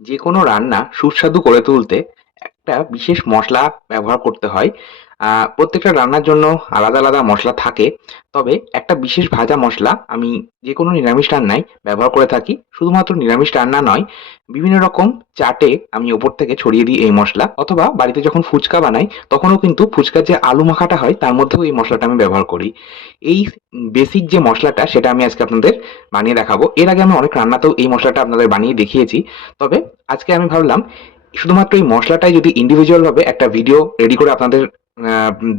যে কোনো রান্না সুস্বাদু করে তুলতে একটা বিশেষ মশলা ব্যবহার করতে হয়। প্রত্যেকটা রান্নার জন্য আলাদা আলাদা মশলা থাকে। তবে একটা বিশেষ ভাজা মশলা আমি যে কোনো নিরামিষ রান্নায় ব্যবহার করে থাকি। শুধুমাত্র নিরামিষ রান্না নয়, বিভিন্ন রকম চাটে আমি ওপর থেকে ছড়িয়ে দিই এই মশলা। অথবা বাড়িতে যখন ফুচকা বানাই, তখনও কিন্তু ফুচকার যে আলু মাখাটা হয়, তার মধ্যেও এই মশলাটা আমি ব্যবহার করি। এই বেসিক যে মশলাটা, সেটা আমি আজকে আপনাদের বানিয়ে দেখাবো। এর আগে আমি অনেক রান্নাতেও এই মশলাটা আপনাদের বানিয়ে দেখিয়েছি। তবে আজকে আমি ভাবলাম শুধুমাত্র এই মশলাটাই যদি ইন্ডিভিজুয়াল ভাবে একটা ভিডিও রেডি করে আপনাদের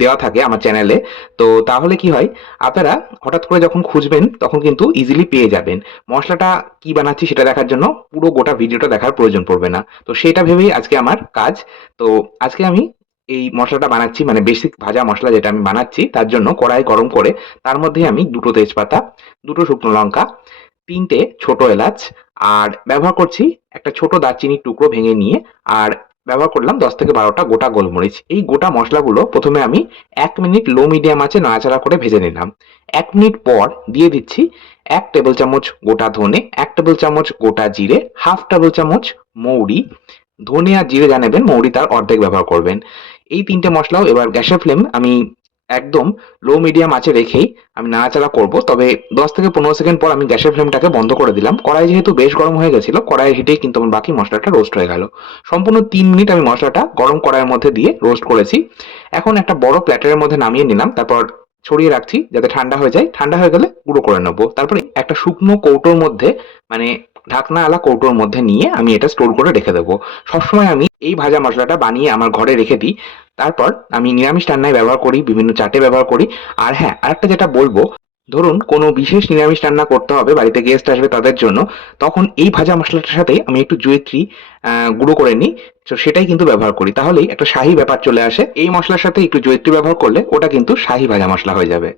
দেওয়া থাকে আমার চ্যানেলে তো তাহলে কি হয়? আপনারা হঠাৎ করে যখন খুঁজবেন, তখন কিন্তু ইজিলি পেয়ে যাবেন। মশলাটা কি বানাচ্ছি সেটা দেখার জন্য পুরো গোটা ভিডিওটা দেখার প্রয়োজন পড়বে না। তো সেটা ভেবেই আজকে আমার কাজ। তো আজকে আমি এই মশলাটা বানাচ্ছি মানে বেসিক ভাজা মশলা যেটা আমি বানাচ্ছি, তার জন্য কড়াই গরম করে, তার মধ্যে আমি দুটো তেজপাতা, দুটো শুকনো লঙ্কা তিনটে ছোট এলাচ, আর ব্যবহার করছি একটা ছোট দারচিনির টুকরো ভেঙে নিয়ে, আর ব্যবহার করলাম দশ থেকে বারোটা গোটা গোলমরিচ। এই গোটা মশলাগুলো প্রথমে আমি এক মিনিট লো মিডিয়াম আছে নাড়াচাড়া করে ভেজে নিলাম। এক মিনিট পর দিয়ে দিচ্ছি এক টেবিল চামচ গোটা ধনে, এক টেবিল চামচ গোটা জিরে, হাফ টেবিল চামচ মৌরি। ধনে আর জিরে জানাবেন মৌরি তার অর্ধেক ব্যবহার করবেন। এই তিনটে মশলাও এবার গ্যাসের ফ্লেম আমি একদম লো মিডিয়াম আছে রেখেই আমি নাড়াচাড়া করব। তবে দশ থেকে পনেরো সেকেন্ড পর আমি গ্যাসের ফ্লেমটাকে বন্ধ করে দিলাম। কড়াই যেহেতু বেশ গরম হয়ে গেছিল কড়াইয়ের হিটেই কিন্তু আমার বাকি মশলাটা রোস্ট হয়ে গেল। সম্পূর্ণ তিন মিনিট আমি মশলাটা গরম কড়াইয়ের মধ্যে দিয়ে রোস্ট করেছি। এখন একটা বড় প্ল্যাটারের মধ্যে নামিয়ে নিলাম। তারপর ছড়িয়ে রাখছি যাতে ঠান্ডা হয়ে যায়। ঠান্ডা হয়ে গেলে গুঁড়ো করে নেব। তারপরে একটা শুকনো কৌটোর মধ্যে মানে ঢাকনা আলা কৌটোর মধ্যে নিয়ে আমি এটা স্টোর করে রেখে দেবো। সবসময় আমি এই ভাজা মশলাটা বানিয়ে আমার ঘরে রেখে দিই। তারপর আমি নিরামিষ রান্নায় ব্যবহার করি, বিভিন্ন চাটে ব্যবহার করি। আর হ্যাঁ আরেকটা যেটা বলব ধরুন কোনো বিশেষ নিরামিষ রান্না করতে হবে, বাড়িতে গেস্ট আসবে তাদের জন্য, তখন এই ভাজা মশলাটার সাথে আমি একটু জুয়েত্রি গুঁড়ো করে নিই, তো সেটাই কিন্তু ব্যবহার করি। তাহলেই একটা শাহী ব্যাপার চলে আসে। এই মশলার সাথে একটু জয়িত্রী ব্যবহার করলে ওটা কিন্তু শাহী ভাজা মশলা হয়ে যাবে।